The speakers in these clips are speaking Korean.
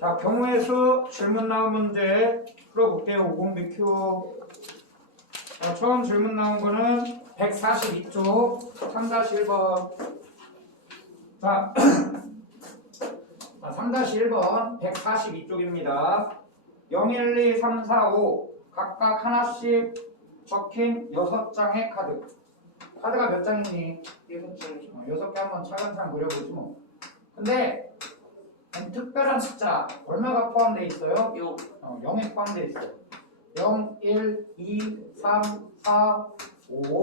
자, 경우의 수 질문 나온 문제 풀어볼게요. 50BQ. 자, 처음 질문 나온 거는 142쪽 3-1번. 자, 3-1번 142쪽입니다. 0, 1, 2, 3, 4, 5 각각 하나씩 적힌 6장의 카드. 카드가 몇 장이니? 6장. 6개 한번 차근차근 그려보지 뭐. 근데 특별한 숫자 얼마가 포함되어 있어요? 0. 0에 포함되어 있어요. 0, 1, 2, 3, 4, 5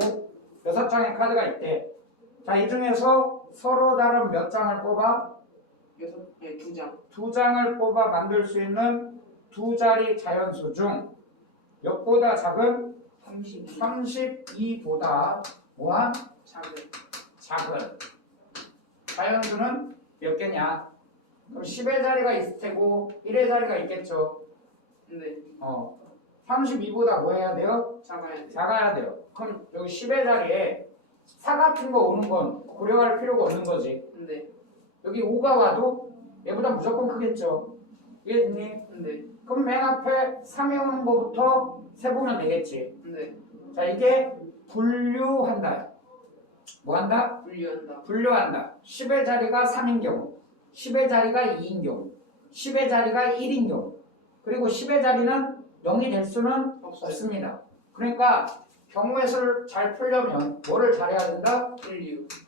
6장의 카드가 있대. 자, 이 중에서 서로 다른 몇 장을 뽑아? 2장. 2장을 뽑아 만들 수 있는 두 자리 자연수 중 몇보다 작은? 32. 32보다 뭐한? 작은 자연수는 몇 개냐? 그럼 10의 자리가 있을 테고 1의 자리가 있겠죠. 네. 32보다 뭐 해야 돼요? 작아야 돼요. 그럼 여기 10의 자리에 4 같은 거 오는 건 고려할 필요가 없는 거지. 네. 여기 5가 와도 얘보다 무조건 크겠죠. 이해됐니? 네. 그럼 맨 앞에 3이 오는 거부터 세보면 되겠지. 네. 자, 이게 분류한다. 뭐 한다? 분류한다. 분류한다. 10의 자리가 3인 경우, 10의 자리가 2인 경우, 10의 자리가 1인 경우, 그리고 10의 자리는 0이 될 수는 없습니다. 그러니까 경우의 수를 잘 풀려면 뭐를 잘해야 된다?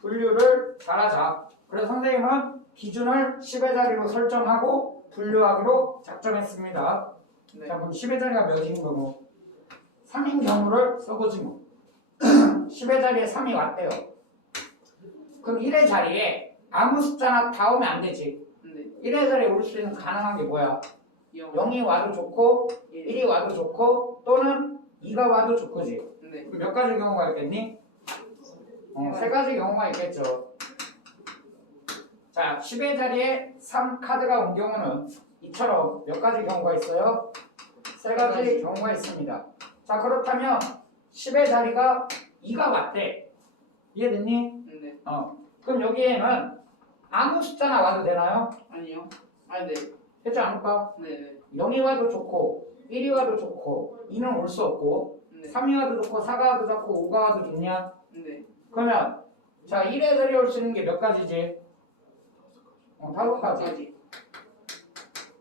분류를 잘하자. 그래서 선생님은 기준을 10의 자리로 설정하고 분류하기로 작정했습니다. 네. 자, 그럼 10의 자리가 몇인 경우? 3인 경우를 써보지 뭐. 10의 자리에 3이 왔대요. 그럼 1의 자리에 아무 숫자나 다 오면 안 되지. 네. 1의 자리에 올 수 있는 가능한 게 뭐야? 0. 0이 와도 좋고 1이 와도 좋고 또는 2가 와도 좋고지. 네. 그럼 몇 가지 경우가 있겠니? 세 가지 경우가 있겠죠. 자, 10의 자리에 3 카드가 온 경우는 이처럼 몇 가지 경우가 있어요? 세 가지 경우가 있습니다. 자, 그렇다면 10의 자리가 2가 왔대. 이해됐니? 네. 그럼 여기에는 아무 숫자나 와도 되나요? 아니요. 네. 되지 않을까? 네. 0이 와도 좋고 1이 와도 좋고 2는 올 수 없고 네. 3이 와도 좋고 4가 와도 좋고 5가 와도 좋냐? 네. 그러면 자, 1의 자리에 올 수 있는 게 몇 가지지? 5가지.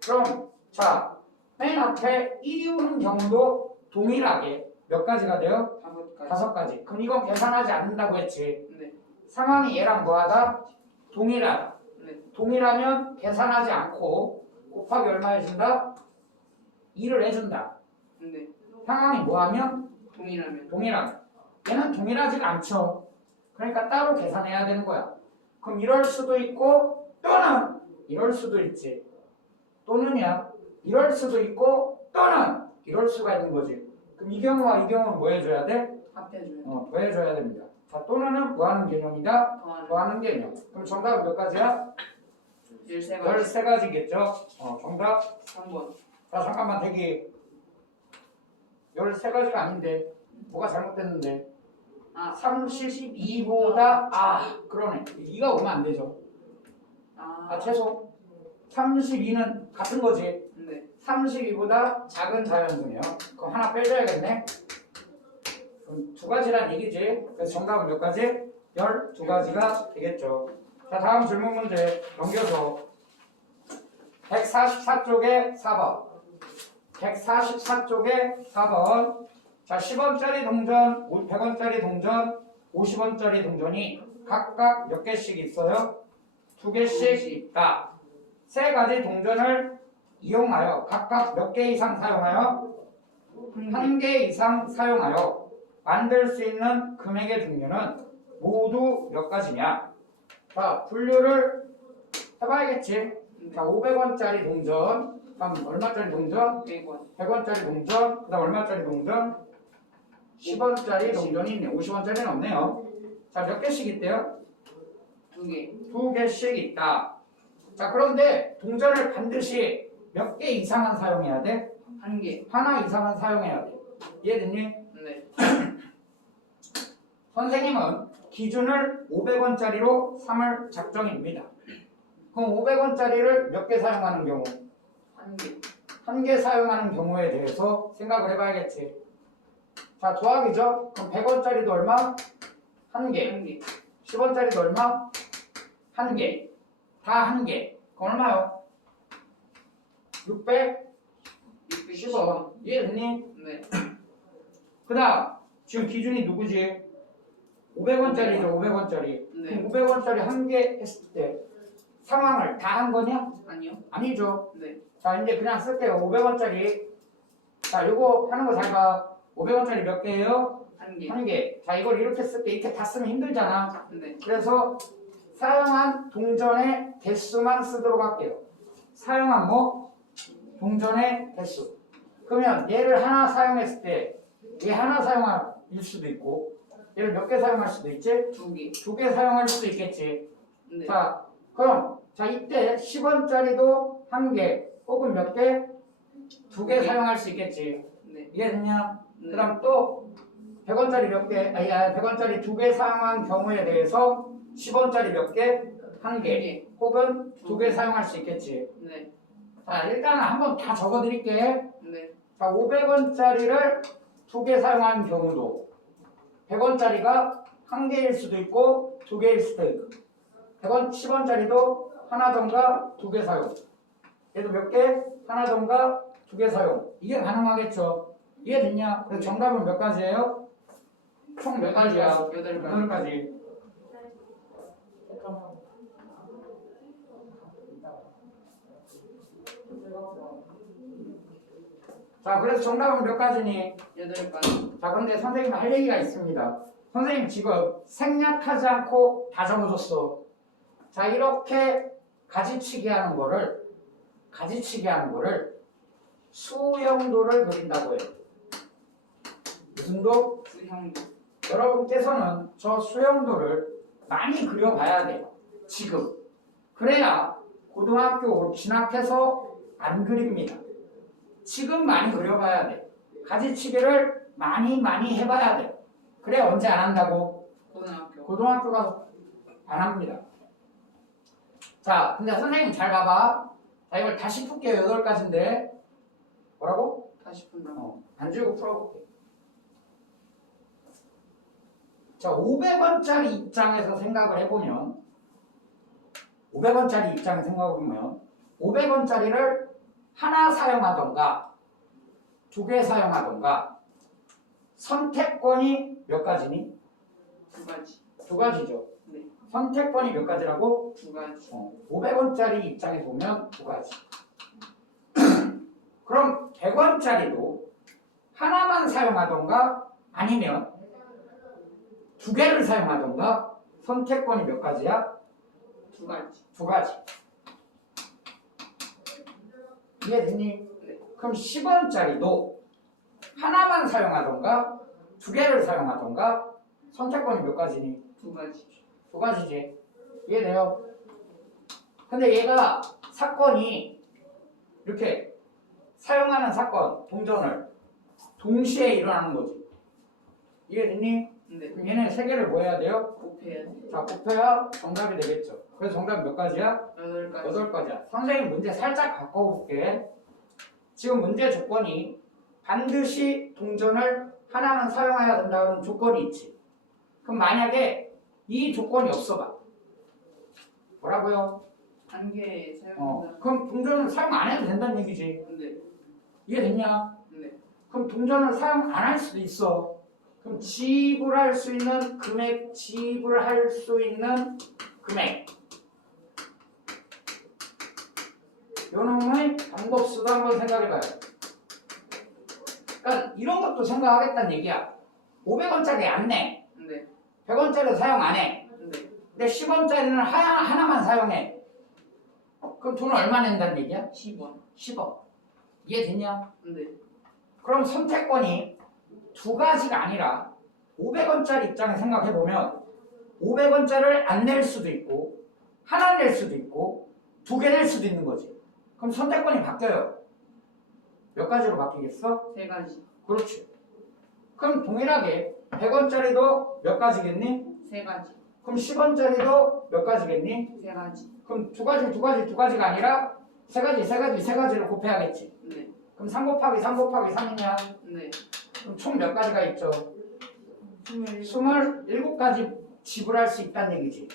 그럼 자, 맨 앞에 1이 오는 경우도 동일하게 몇 가지가 돼요? 5가지. 5가지. 그럼 이건 계산하지 않는다고 했지. 네. 상황이 얘랑 뭐하다? 동일하다. 네. 동일하면 계산하지 않고 곱하기 얼마 해준다? 2를 해준다. 네. 상황이 뭐하면? 동일하면. 동일하다. 얘는 동일하지가 않죠. 그러니까 따로 계산해야 되는 거야. 그럼 이럴 수도 있고 또는 이럴 수도 있지. 또는이야. 이럴 수도 있고 또는 이럴 수가 있는 거지. 그럼 이 경우와 이 경우는 뭐 해줘야 돼? 합해줘요. 더해줘야 됩니다. 자, 또는은 뭐 하는 개념이다? 더하는. 더하는 개념. 그럼 정답은 몇 가지야? 13가지. 13가지겠죠? 정답. 3번. 자, 잠깐만 대기. 13가지가 아닌데 뭐가 잘못됐는데 32보다 그러네. 2가 오면 안 되죠. 최소 32는 같은 거지. 네. 32보다 작은 자연수네요. 그럼 하나 빼줘야겠네. 그럼 2가지란 얘기지. 그래서 정답은 몇 가지? 12가지가 되겠죠. 자, 다음 질문 문제 넘겨서 144쪽에 4번. 144쪽에 4번. 자, 10원짜리 동전, 100원짜리 동전, 50원짜리 동전이 각각 몇 개씩 있어요? 2개씩 있다. 3가지 동전을 이용하여 각각 몇 개 이상 사용하여? 1개 이상 사용하여 만들 수 있는 금액의 종류는 모두 몇 가지냐? 자, 분류를 해봐야겠지. 자, 500원짜리 동전, 다음 얼마짜리 동전? 100원. 100원짜리 동전, 그 다음 얼마짜리 동전? 10원짜리 동전이 있네. 50원짜리는 없네요. 자, 몇 개씩 있대요? 2개. 2개씩 있다. 자, 그런데 동전을 반드시 몇 개 이상은 사용해야 돼? 1개. 하나 이상은 사용해야 돼. 이해됐니? 네. 선생님은 기준을 500원짜리로 삼을 작정입니다. 그럼 500원짜리를 몇 개 사용하는 경우? 한 개. 한 개 사용하는 경우에 대해서 생각을 해봐야겠지. 자, 조합이죠? 그럼 100원짜리도 얼마? 한 개. 한 개. 10원짜리도 얼마? 한 개. 다 한 개. 그럼 얼마요? 610원. 이해됐니? 네. 그 다음, 지금 기준이 누구지? 500원짜리죠, 500원짜리. 네. 그럼 500원짜리 한 개 했을 때 상황을 다 한 거냐? 아니요. 아니죠. 네. 자, 이제 그냥 쓸게요. 500원짜리. 자, 요거 하는 거 잘 봐. 500원짜리 몇 개예요? 한 개. 한 개. 자, 이걸 이렇게 쓸게. 이렇게 다 쓰면 힘들잖아. 네. 그래서 사용한 동전의 대수만 쓰도록 할게요. 사용한 뭐? 동전의 대수. 그러면 얘를 하나 사용했을 때 얘 하나 사용할 수도 있고 얘를 몇 개 사용할 수도 있지? 두 개. 두 개 사용할 수도 있겠지. 네. 자, 그럼 자 이때 10원짜리도 한 개 혹은 몇 개? 두 개 사용할 수 있겠지. 네. 이해됐냐? 네. 그럼 또 100원짜리 몇 개? 아니, 100원짜리 두 개 사용한 경우에 대해서 10원짜리 몇 개? 한 개. 혹은 두 개 사용할 수 있겠지. 네. 자, 일단은 한번 다 적어 드릴게. 네. 자, 500원짜리를 두 개 사용한 경우도 100원짜리가 한 개일 수도 있고 두 개일 수도 있고 100원, 10원짜리도 하나던가 두 개 사용. 얘도 몇 개? 하나던가 두 개 사용. 이게 가능하겠죠. 이해됐냐? 그래서 정답은 몇 가지예요? 총 몇 가지야? 8가지. 8가지. 자, 그래서 정답은 몇 가지니? 8가지. 자, 그런데 선생님 할 얘기가 있습니다. 선생님 지금 생략하지 않고 다 적어줬어. 자, 이렇게 가지치기 하는 거를 수형도를 그린다고 해요. 무슨 도? 수형도. 여러분께서는 저 수형도를 많이 그려봐야 돼요. 지금. 그래야 고등학교 진학해서 안 그립니다. 지금 많이 그려봐야 돼. 가지치기를 많이 해봐야 돼. 그래 언제 안 한다고? 고등학교. 고등학교 가서 안 합니다. 자, 근데 선생님 잘 봐봐. 자, 이걸 다시 풀게요. 8가지인데. 뭐라고? 다시 푼다. 안 지우고 풀어볼게. 자, 500원짜리 입장에서 생각을 해보면 500원짜리를 하나 사용하던가 두 개 사용하던가 선택권이 몇 가지니? 2가지. 두 가지죠. 네. 선택권이 몇 가지라고? 2가지. 500원짜리 입장에서 보면 두 가지. 그럼 100원짜리도 하나만 사용하던가 아니면 두 개를 사용하던가 선택권이 몇 가지야? 2가지. 두 가지. 이해됐니? 네. 그럼 10원짜리도 하나만 사용하던가 두 개를 사용하던가 선택권이 몇 가지니? 2가지. 두 가지지. 이해돼요? 근데 얘가 사건이 이렇게 사용하는 사건, 동전을 동시에 일어나는 거지. 이해됐니? 네. 그럼 얘네 세 개를 뭐 해야 돼요? 곱해야 돼. 자, 곱해야 정답이 되겠죠. 그래서 정답 몇 가지야? 8가지. 8가지야. 선생님 문제 살짝 바꿔볼게. 지금 문제 조건이 반드시 동전을 하나는 사용해야 된다는 조건이 있지. 그럼 만약에 이 조건이 없어봐. 뭐라고요? 한 개 사용한다. 그럼 동전을 사용 안 해도 된다는 얘기지. 네. 이해됐냐? 네. 그럼 동전을 사용 안 할 수도 있어. 그럼 지불할 수 있는 금액, 지불할 수 있는 금액. 요놈의 방법수도 한번 생각해봐요. 그러니까 이런 것도 생각하겠다는 얘기야. 500원짜리 안 내. 네. 100원짜리 사용 안 해. 네. 근데 10원짜리는 하나만 사용해. 그럼 돈 얼마 낸다는 얘기야? 10원. 10원. 이해됐냐? 네. 그럼 선택권이 두 가지가 아니라 500원짜리 입장에 생각해보면 500원짜리를 안 낼 수도 있고 하나 낼 수도 있고 두 개 낼 수도 있는 거지. 그럼 선택권이 바뀌어요. 몇 가지로 바뀌겠어? 3가지. 그렇지. 그럼 동일하게 100원짜리도 몇 가지겠니? 3가지. 그럼 10원짜리도 몇 가지겠니? 3가지. 그럼 두 가지가 아니라 세 가지를 곱해야겠지. 네. 그럼 3 곱하기 3 곱하기 3이냐? 네. 그럼 총 몇 가지가 있죠? 27. 27가지 지불할 수 있다는 얘기지.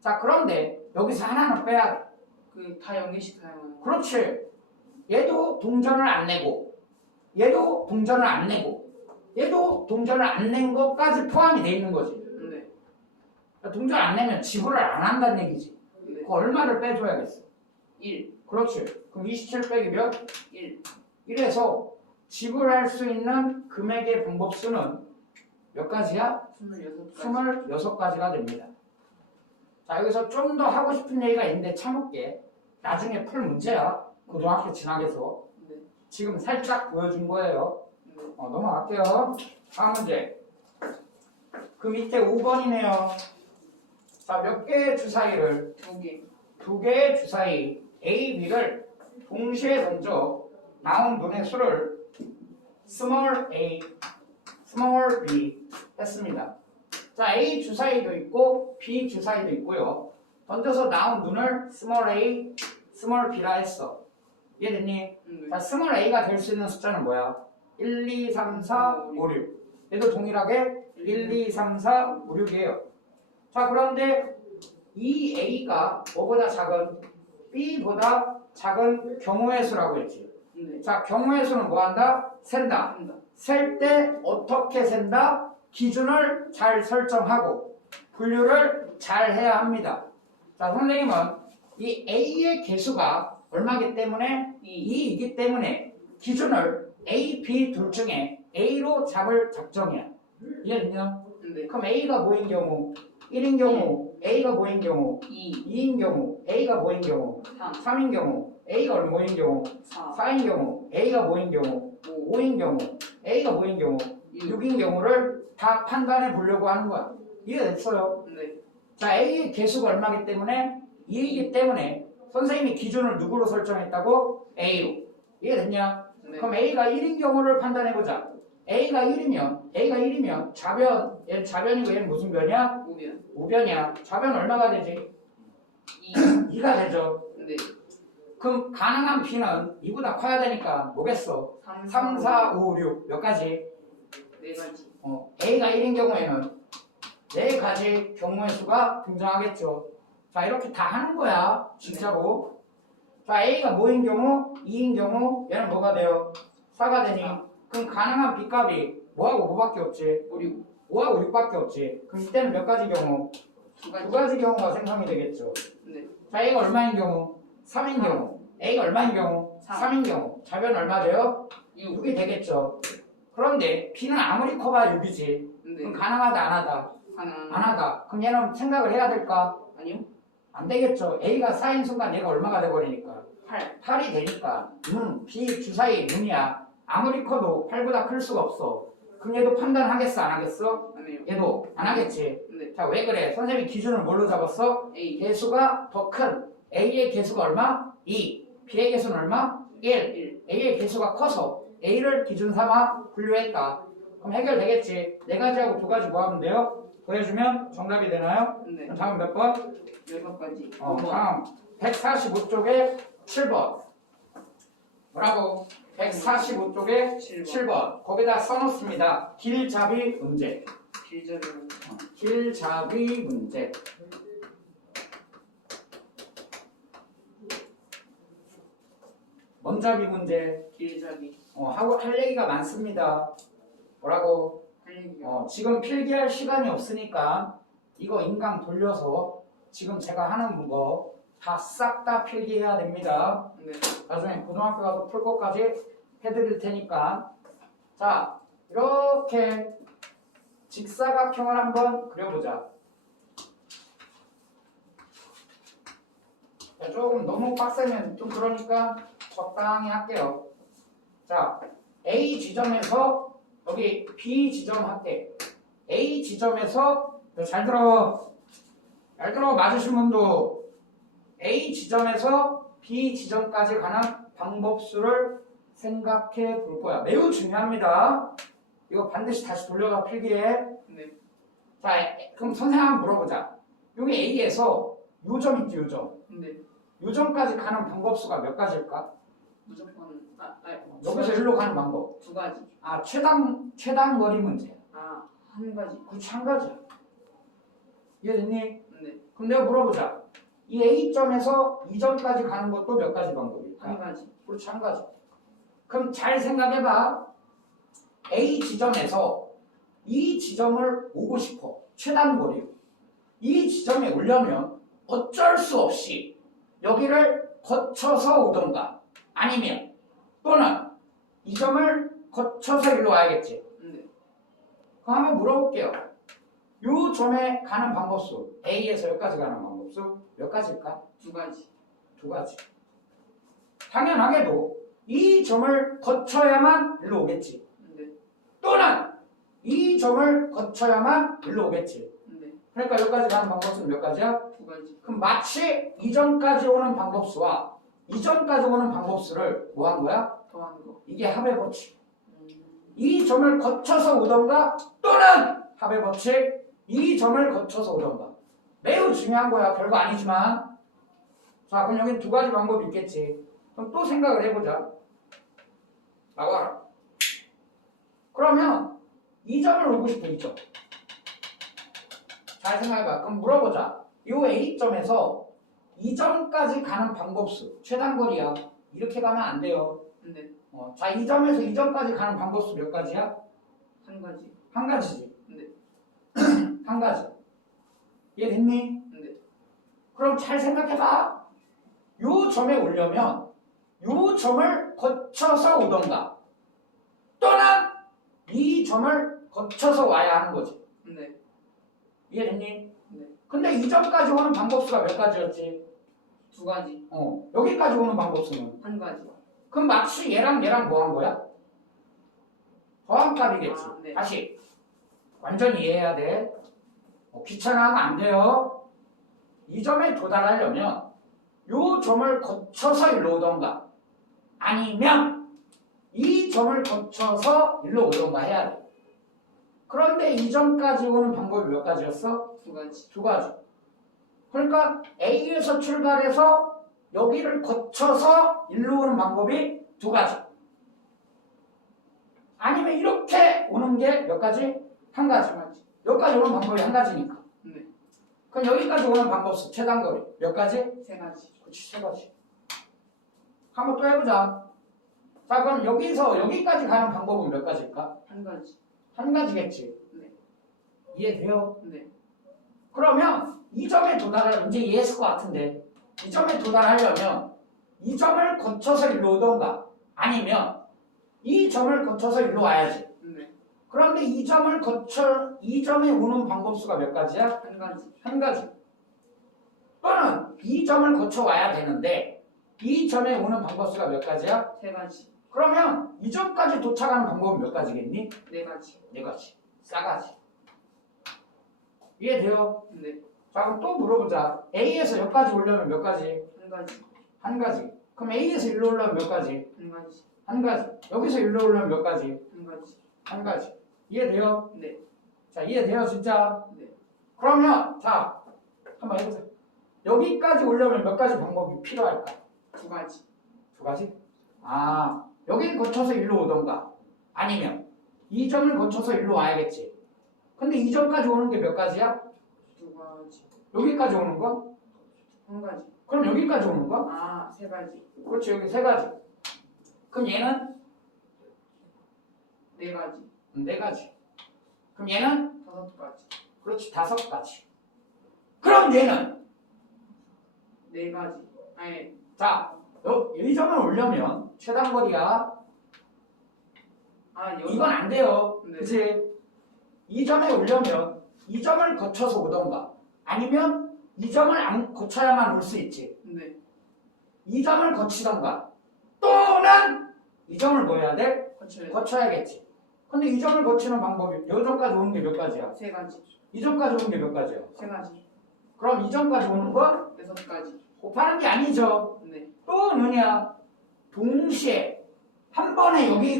자, 그런데 여기서 하나는 빼야 돼. 그다 0개씩 사용하는 거. 그렇지. 얘도 동전을 안 내고, 얘도 동전을 안 내고, 얘도 동전을 안 낸 것까지 포함이 돼 있는 거지. 네. 그러니까 동전 안 내면 지불을 안 한다는 얘기지. 네. 그 얼마를 빼줘야겠어? 1. 그렇지. 그럼 27 빼기 몇? 1. 1에서 지불할 수 있는 금액의 방법수는 몇 가지야? 26가지. 26가지가 됩니다. 자, 여기서 좀 더 하고 싶은 얘기가 있는데 참을게. 나중에 풀 문제야. 고등학교 지나게서. 네. 지금 살짝 보여준 거예요. 네. 넘어갈게요. 다음 문제. 그 밑에 5번이네요. 자, 몇 개의 주사위를 2개. 두 개의 주사위 A, B를 동시에 던져 나온 눈의 수를 small a, small b 했습니다. 자, A 주사위도 있고 B 주사위도 있고요. 던져서 나온 눈을 small a, small b라 했어. 이해됐니? 네. 자, small a가 될 수 있는 숫자는 뭐야? 1, 2, 3, 4, 5, 6. 얘도 동일하게 1, 2, 3, 4, 5, 6이에요. 자, 그런데 이 A가 뭐보다 작은 B보다 작은 경우의 수라고 했지. 네. 자, 경우의 수는 뭐 한다? 센다. 한다. 셀 때 어떻게 센다? 기준을 잘 설정하고 분류를 잘 해야 합니다. 자, 선생님은 이 A의 개수가 얼마기 때문에 2이기 때문에 기준을 A, B 둘 중에 A로 잡을 작정이야. 이해됐냐? 네. 그럼 A가 뭐인 경우? 1인 경우 A가 뭐인 경우? 2. 2인 경우 A가 뭐인 경우? 3. 3인 경우 A가 뭐인 경우? 4. 4인 경우 A가 뭐인 경우? 5. 5인 경우 A가 뭐인 경우? 6. 6인 경우를 다 판단해 보려고 하는 거야. 이해됐어요? 네. 자, A의 개수가 얼마기 때문에 2이기 때문에 선생님이 기준을 누구로 설정했다고? A로. 이해됐냐? 네. 그럼 A가 1인 경우를 판단해 보자. A가 1이면 좌변, 얘는 좌변이고 얘는 무슨 변이야? 5면. 우변이야. 좌변 얼마가 되지? 2. 2가 되죠. 네. 그럼 가능한 B는 2보다 커야 되니까 뭐겠어? 3, 4, 5, 6 몇 가지? 4가지. A가 1인 경우에는 4가지 경우의 수가 등장하겠죠. 자, 이렇게 다 하는 거야. 진짜로. 자, A가 뭐인 경우? 2인 경우 얘는 뭐가 돼요? 4가 되니? 그럼 가능한 B값이 뭐하고 뭐밖에 없지? 5, 6. 5하고 6밖에 없지. 그럼 이때는 몇 가지 경우? 2가지. 2가지 경우가 생성이 되겠죠. 네. 자, A가 얼마인 경우? 3인 경우. A가 얼마인 경우? 3. 3인 경우. 좌변 얼마 돼요? 6. 6이 되겠죠. 그런데 B는 아무리 커봐야 6이지. 네. 그럼 가능하다 안 하다? 하나. 안 하다. 그럼 얘는 생각을 해야 될까? 아니요. 안 되겠죠. A가 4인 순간 얘가 얼마가 돼버리니까? 8. 8이 되니까 B 주사위 눈이야. 아무리 커도 8보다 클 수가 없어. 그럼 얘도 판단하겠어 안 하겠어? 안 해요. 얘도 안 하겠지. 네. 자, 왜 그래? 선생님이 기준을 뭘로 잡았어? A. 개수가 더 큰 A의 개수가 얼마? 2. B의 개수는 얼마? 1. 1. A의 개수가 커서 A를 기준 삼아 분류했다. 그럼 해결되겠지. 4가지하고 2가지 뭐 하면 돼요? 더해주면 정답이 되나요? 네. 그럼 다음 몇 번? 6가지. 다음 145쪽에 7번. 뭐라고? 145쪽에 7번. 거기다 써놓습니다. 길잡이 문제. 길잡이는 길잡이 문제. 먼잡이 문제. 길잡이. 하고 할 얘기가 많습니다. 뭐라고? 할 얘기가. 지금 필기할 시간이 없으니까 이거 인강 돌려서 지금 제가 하는 거 다 싹 다 필기해야 됩니다. 네. 나중에 고등학교 가서 풀 것까지 해드릴 테니까. 자, 이렇게 직사각형을 한번 그려보자. 자, 조금 너무 빡세면 좀 그러니까 적당히 할게요. 자, A 지점에서 여기 B 지점 할게. A 지점에서 잘 들어. 잘 들어. 맞으신 분도 A 지점에서 B 지점까지 가는 방법수를 생각해 볼 거야. 매우 중요합니다. 이거 반드시 다시 돌려서 필기해. 네. 자, 그럼 선생님 한번 물어보자. 여기 A에서 요점 있지, 요점. 네. 요점까지 가는 방법수가 몇 가지일까? 무조건 여기서 일로 가는 방법. 두 가지. 아, 최단 거리 문제. 한 가지. 그렇지, 한 가지야. 이해됐니? 네. 그럼 내가 물어보자. 이 A점에서 E점까지 가는 것도 몇 가지 방법일까? 한 가지. 그렇지, 한 가지. 그럼 잘 생각해봐. A 지점에서 이 지점을 오고 싶어. 최단 거리. 이 지점에 오려면 어쩔 수 없이 여기를 거쳐서 오던가 아니면 또는 이 점을 거쳐서 일로 와야겠지. 네. 그럼 한번 물어볼게요. 이 점에 가는 방법수 A에서 여기까지 가는 방법수 몇 가지일까? 두 가지. 두 가지. 당연하게도 이 점을 거쳐야만 일로 오겠지. 네. 또는 이 점을 거쳐야만 일로 오겠지. 네. 그러니까 여기까지 가는 방법수는 몇 가지야? 두 가지. 그럼 마치 이 점까지 오는 방법수와 이 점까지 오는 방법수를 뭐 한 거야? 더한 거. 이게 합의 법칙. 이 점을 거쳐서 오던가 또는 합의 법칙 이 점을 거쳐서 오던가. 매우 중요한 거야. 별거 아니지만. 자, 그럼 여기 두 가지 방법이 있겠지. 그럼 또 생각을 해보자. 나와라. 그러면 이 점을 오고 싶어, 이 점. 잘 생각해봐. 그럼 물어보자. 이 A점에서 이 점까지 가는 방법수 최단거리야. 이렇게 가면 안 돼요. 네. 자, 이 점에서 이 점까지 가는 방법수 몇 가지야? 한 가지. 한 가지지. 네. 한 가지. 이해됐니? 네. 그럼 잘 생각해봐. 요 점에 오려면 요 점을 거쳐서 오던가 또는 이 점을 거쳐서 와야 하는 거지. 네. 이해됐니? 네. 근데 이 점까지 오는 방법수가 몇 가지였지? 두 가지. 여기까지 오는 방법수는? 한 가지. 그럼 마치 얘랑 뭐 한 거야? 더함값이겠지. 네. 다시 완전히 이해해야 돼. 귀찮아하면 안 돼요. 이 점에 도달하려면 요 점을 거쳐서 일로 오던가 아니면 이 점을 거쳐서 일로 오던가 해야 돼. 그런데 이 점까지 오는 방법이 몇 가지였어? 두 가지. 두 가지. 그러니까 A에서 출발해서 여기를 거쳐서 일로 오는 방법이 두 가지. 아니면 이렇게 오는 게 몇 가지? 한 가지. 한 가지. 여기까지 오는 방법이 한 가지니까. 네. 그럼 여기까지 오는 방법수 최단거리 몇 가지? 세 가지. 그렇지, 세 가지. 한번 또 해보자. 자, 그럼 여기서 여기까지 가는 방법은 몇 가지일까? 한 가지. 한 가지겠지. 네. 이해돼요? 네. 그러면 이 점에 도달하려면 이제 이해했을 것 같은데 이 점에 도달하려면 이 점을 거쳐서 일로 오던가 아니면 이 점을 거쳐서 일로 와야지. 네. 그런데 이 점을 거쳐 이 점에 오는 방법수가 몇 가지야? 한 가지. 한 가지. 또는 이 점을 거쳐 와야 되는데 이 점에 오는 방법수가 몇 가지야? 세 가지. 그러면 이 점까지 도착하는 방법은 몇 가지겠니? 네 가지. 네 가지. 싸가지. 이해돼요? 네. 자, 그럼 또 물어보자. A에서 여기까지 오려면 몇 가지? 한 가지. 한 가지. 그럼 A에서 일로 오려면 몇 가지? 한 가지. 한 가지. 여기서 일로 오려면 몇 가지? 한 가지. 한 가지. 이해돼요? 네. 자, 이해돼요, 진짜? 네. 그러면 자, 한번 해보세요. 여기까지 오려면 몇 가지 방법이 필요할까? 두 가지. 두 가지? 아, 여기를 거쳐서 일로 오던가 아니면 이 점을 거쳐서 일로 와야겠지. 근데 이 점까지 오는 게 몇 가지야? 두 가지. 여기까지 오는 거? 한 가지. 그럼 여기까지 오는 거? 세 가지. 그렇지, 여기 세 가지. 그럼 얘는 네 가지. 네 가지. 그럼 얘는 다섯 가지. 그렇지, 다섯 가지. 그럼 얘는 네 가지. 아니, 자, 이 점을 오려면 최단거리야. 여섯. 이건 안 돼요. 네. 그치? 이 점에 오려면 이 점을 거쳐서 오던가 아니면 이 점을 안 거쳐야만 올 수 있지. 네. 이 점을 거치던가 또는 이 점을 뭐 해야 돼? 거쳐야. 거쳐야겠지. 근데 이 점을 거치는 방법이 이 점까지 오는 게 몇 가지야? 세 가지. 이 점까지 오는 게 몇 가지야? 세 가지. 그럼 이 점까지 오는 거 여섯 가지. 곱하는 게 아니죠. 네. 또 뭐냐? 동시에 한 번에 여기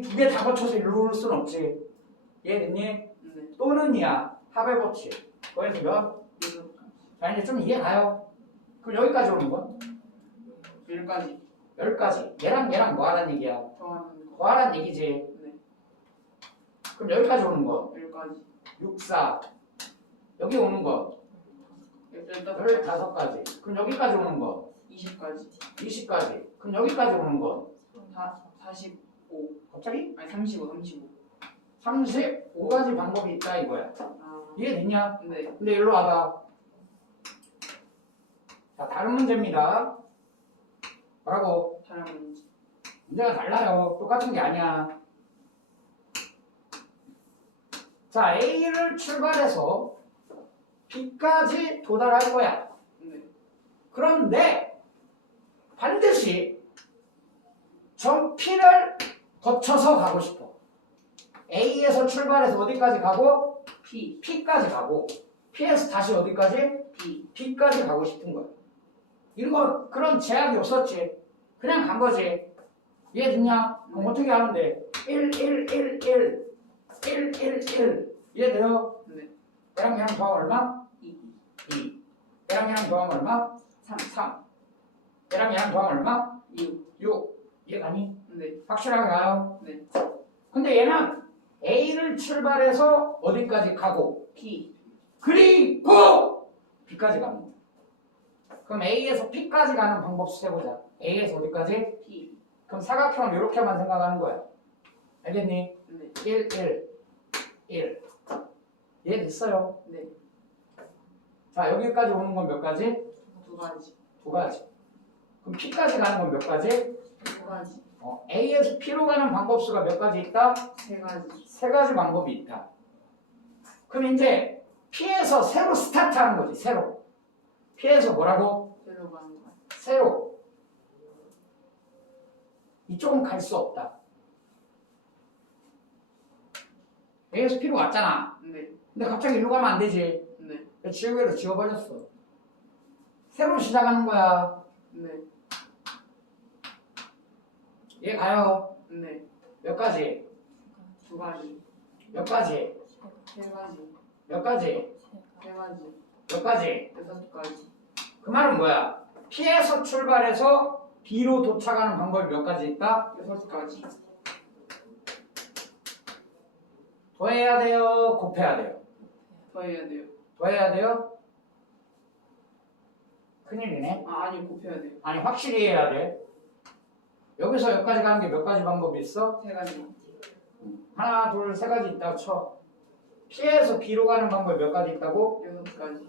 두 개 다 거쳐서 일로 올 수는 없지. 이해됐니? 네. 또는이야. 합의 법칙. 거기서 몇? 여섯 가지. 자, 이제 좀 이해 가요. 그럼 여기까지 오는 건? 1까지 10가지. 얘랑 뭐 하라는 얘기야? 더하는 거. 더하라는 얘기지. 네. 그럼 여기까지 오는 거 1까지 6, 4. 여기 오는 거 15까지 15가지. 그럼 여기까지 오는 거 20까지 20가지. 그럼 여기까지 오는 거 45 갑자기 아니 35 35가지 방법이 있다 이거야. 아, 이해됐냐? 네. 근데 일로 와봐. 자, 다른 문제입니다. 뭐라고? 다른 문제. 문제가 달라요. 똑같은 게 아니야. 자, A를 출발해서 B까지 도달할 거야. 네. 그런데 반드시 점 P를 거쳐서 가고 싶어. A에서 출발해서 어디까지 가고? P P까지 가고 P에서 다시 어디까지? B B까지 가고 싶은 거야. 이거 그런 제약이 없었지. 그냥 간 거지. 이해됐냐? 그럼 어떻게 하면 돼? 1, 1, 1, 1, 1, 1, 1. 이해돼요? 네. 얘랑 더하면 얼마? 2 2. 얘랑 더하면 얼마? 3 3. 얘랑 더하면 얼마? 6 6. 이해가니? 네. 확실하게 가요? 네. 근데 얘는 A를 출발해서 어디까지 가고 P 그리고 B까지 가는 거야. 그럼 A에서 P까지 가는 방법 해보자. A에서 어디까지? P 그럼 사각형을 이렇게만 생각하는 거야. 알겠니? 네. 1, 1, 1. 이해됐어요? 네. 자, 여기까지 오는 건 몇 가지? 2가지 2가지. 그럼 P까지 가는 건 몇 가지? 2가지 A에서 P로 가는 방법수가 몇 가지 있다? 3가지 3가지 방법이 있다. 그럼 이제 P에서 새로 스타트하는 거지. 새로. P에서 뭐라고? 들어가는 거. 새로. 이쪽은 갈 수 없다. A에서 P로 왔잖아. 네. 근데 갑자기 일로 가면 안 되지. 네. 지우개로 지워버렸어. 새로 시작하는 거야. 네. 얘 가요. 네. 몇 가지? 2가지 몇 가지? 3가지 몇 가지? 3가지 몇 가지? 6가지 그 말은 뭐야? P에서 출발해서 B로 도착하는 방법이 몇 가지 있다? 6가지 더해야 돼요? 곱해야 돼요? 더해야 돼요. 더해야 돼요? 큰일이네. 아니요, 곱해야 돼요. 아니 확실히 해야 돼. 여기서 여기까지 가는 게 몇 가지 방법이 있어? 3가지 하나, 둘, 세 가지 있다고 쳐. P에서 B로 가는 방법이 몇 가지 있다고? 6가지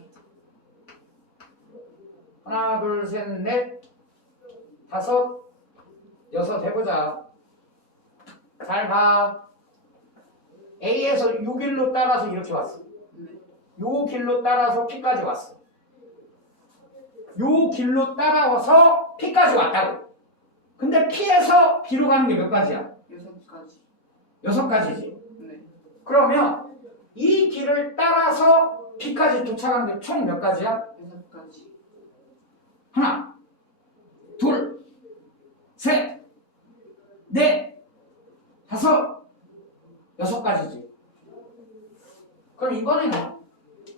하나, 둘, 셋, 넷, 다섯, 여섯 해보자. 잘 봐. A에서 요 길로 따라서 이렇게 왔어. 네. 요 길로 따라서 P까지 왔어. 요 길로 따라와서 P까지 왔다고. 근데 P에서 B로 가는 게 몇 가지야? 6가지 6가지지. 네. 그러면 이 길을 따라서 P까지 도착하는 게 총 몇 가지야? 6가지 하나, 둘, 셋, 넷, 다섯, 6가지지. 그럼 이번에는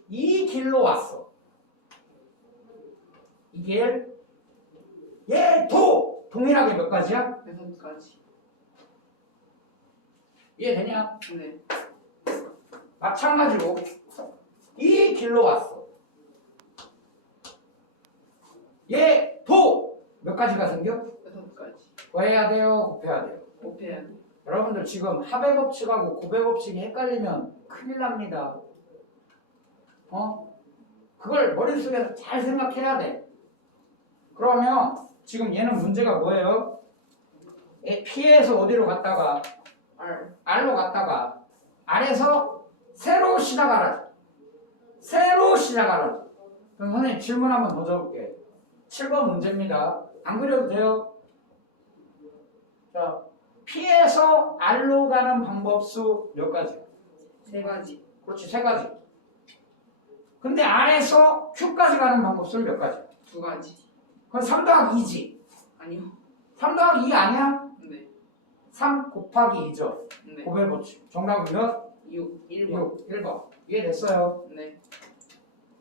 이 길로 왔어. 이 길, 얘도 동일하게 몇 가지야? 6가지 이해되냐? 네. 마찬가지로 이 길로 왔어. 얘도 몇 가지가 생겨? 6가지 더해야 돼요? 곱해야 돼요? 곱해야 돼요. 여러분들 지금 합의 법칙하고 곱의 법칙이 헷갈리면 큰일 납니다. 그걸 머릿속에서 잘 생각해야 돼. 그러면 지금 얘는 문제가 뭐예요? P에서 어디로 갔다가 R R로 갔다가 R에서 새로 시작하라. 새로 시작하라. 그럼 선생님 질문 한번 더 줘볼게. 7번 문제입니다. 안 그려도 돼요? 자, P에서 R로 가는 방법수 몇 가지? 3가지 그렇지, 3가지. 근데 R에서 Q까지 가는 방법수는 몇 가지? 2가지 그건 3 더하기 2지. 아니요. 3 더하기 2 아니야? 네. 3 곱하기 2죠. 네. 곱의 법칙. 정답은 몇? 6 1번 1번. 이해됐어요? 네.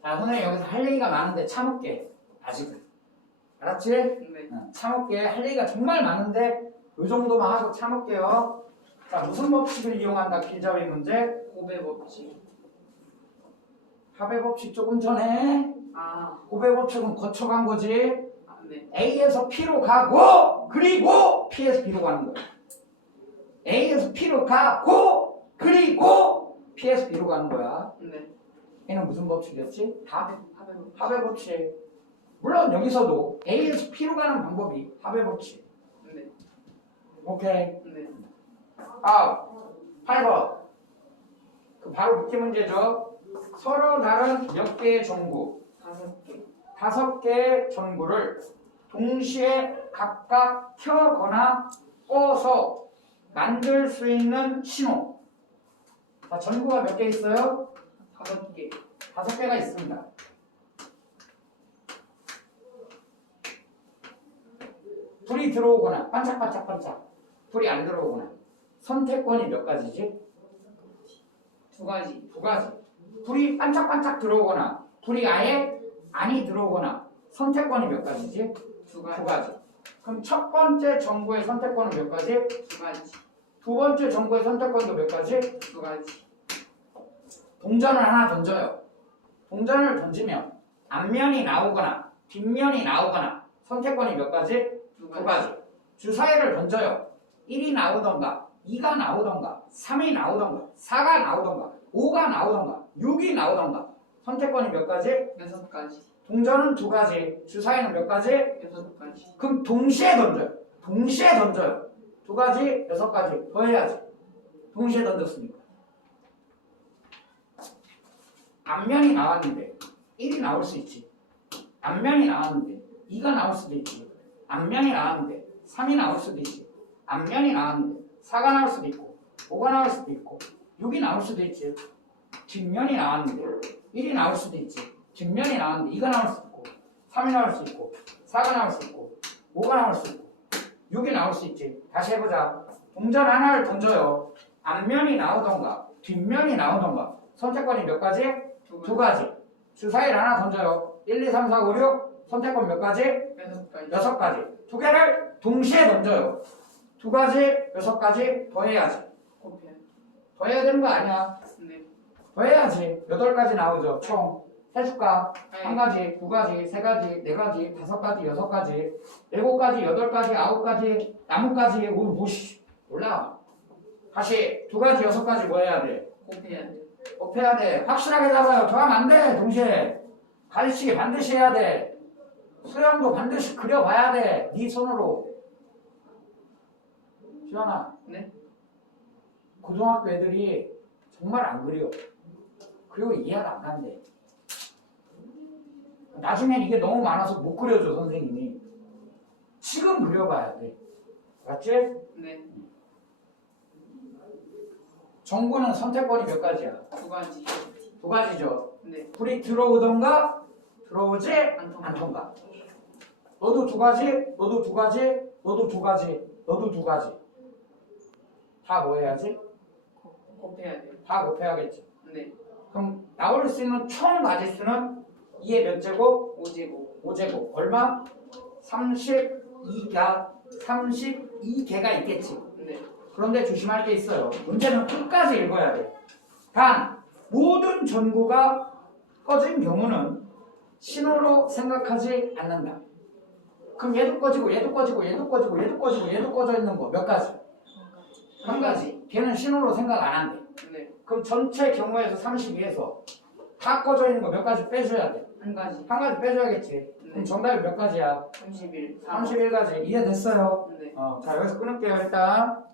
자, 선생님 여기서 할 얘기가 많은데 참을게. 아직은. 알았지? 네. 참을게. 할 얘기가 정말 많은데 이 정도만 하고 참을게요. 자, 무슨 법칙을 이용한다? 길잡이 문제. 고배 법칙. 합의 법칙 조금 전에. 아, 고배 법칙은 거쳐간 거지. 아, 네. A에서 P로 가고 그리고 P에서 B로 가는 거야. A에서 P로 가고 그리고 P에서 B로 가는 거야. 네. 얘는 무슨 법칙이었지? 합의 법칙. 합의 법칙. 물론 여기서도 A에서 P로 가는 방법이 합의 법칙. 네. 오케이. 네. 아, 8번. 그 바로 밑에 문제죠. 서로 다른 몇 개의 전구, 5개. 5개의 전구를 동시에 각각 켜거나 꺼서 만들 수 있는 신호. 자, 전구가 몇 개 있어요? 5개. 5개가 있습니다. 불이 들어오거나 반짝반짝반짝, 불이 안 들어오거나. 선택권이 몇 가지지? 2가지. 2가지. 불이 반짝반짝 들어오거나 불이 아예 안이 들어오거나 선택권이 몇 가지지? 2가지. 2가지. 그럼 첫 번째 전구의 선택권은 몇 가지? 2가지. 두 번째 전구의 선택권도 몇 가지? 2가지. 동전을 하나 던져요. 동전을 던지면 앞면이 나오거나 뒷면이 나오거나 선택권이 몇 가지? 2가지. 주사위를 던져요. 1이 나오던가 2가 나오던가 3이 나오던가 4가 나오던가 5가 나오던가 6이 나오던가 선택권이 몇 가지? 6가지. 동전은 2가지. 주사위는 몇 가지? 6가지. 그럼 동시에 던져요. 동시에 던져요. 2가지, 6가지 더 해야지. 동시에 던졌으니까. 앞면이 나왔는데 1이 나올 수 있지. 앞면이 나왔는데 2가 나올 수도 있지. 앞면이 나왔는데 3이 나올 수도 있지. 앞면이 나왔는데 4가 나올 수도 있고 5가 나올 수도 있고 6이 나올 수도 있지. 뒷면이 나왔는데 1이 나올 수도 있지. 뒷면이 나왔는데 2가 나올 수 있고 3이 나올 수 있고 4가 나올 수 있고 5가 나올 수 있고 6이 나올 수 있지. 다시 해보자. 동전 하나를 던져요. 앞면이 나오던가 뒷면이 나오던가 선택권이 몇 가지? 2가지. 주사위를 하나 던져요. 1, 2, 3, 4, 5, 6 선택권 몇 가지? 6가지. 6가지. 2개를 동시에 던져요. 2가지, 6가지 더 해야지. 곱해. 더 해야 되는 거 아니야. 네. 더 해야지. 8가지 나오죠. 총. 해줄까? 네. 1가지, 2가지, 3가지, 4가지, 5가지, 6가지, 7가지, 8가지, 9가지, 나뭇가지, 뭐시 몰라. 다시 2가지, 6가지 뭐 해야 돼? 곱해야 돼. 곱해야 돼. 확실하게 잡아요. 더하면 안 돼. 동시에. 가르치기 반드시 해야 돼. 수영도 반드시 그려봐야 돼. 네 손으로. 지원아. 네. 고등학교 애들이 정말 안 그려. 그리고 이해가 안 간대. 나중엔 이게 너무 많아서 못 그려줘, 선생님이. 지금 그려봐야 돼. 맞지? 네. 전구는 선택권이 몇 가지야? 2가지. 2가지죠. 네. 불이 들어오던가 들어오지 않던가. 너도 2가지, 너도 2가지, 너도 2가지, 너도 2가지. 다 뭐 해야지? 곱해야 돼. 다 곱해야겠지. 네. 그럼 나올 수 있는 총 가지수는 2의 몇 제곱? 5제곱. 5제곱. 얼마? 32개가 있겠지. 네. 그런데 조심할 게 있어요. 문제는 끝까지 읽어야 돼. 단, 모든 전구가 꺼진 경우는 신호로 생각하지 않는다. 그럼 얘도 꺼지고 얘도 꺼지고 얘도 꺼지고 얘도 꺼지고 얘도 꺼져 있는 거 몇 가지? 한 가지. 걔는 신호로 생각 안 한대. 네. 그럼 전체 경우에서 32에서 다 꺼져 있는 거 몇 가지 빼줘야 돼. 1가지. 한 가지 빼줘야겠지. 그럼 네. 정답이 몇 가지야? 31. 31가지. 이해됐어요? 네. 자, 여기서 끊을게요, 일단.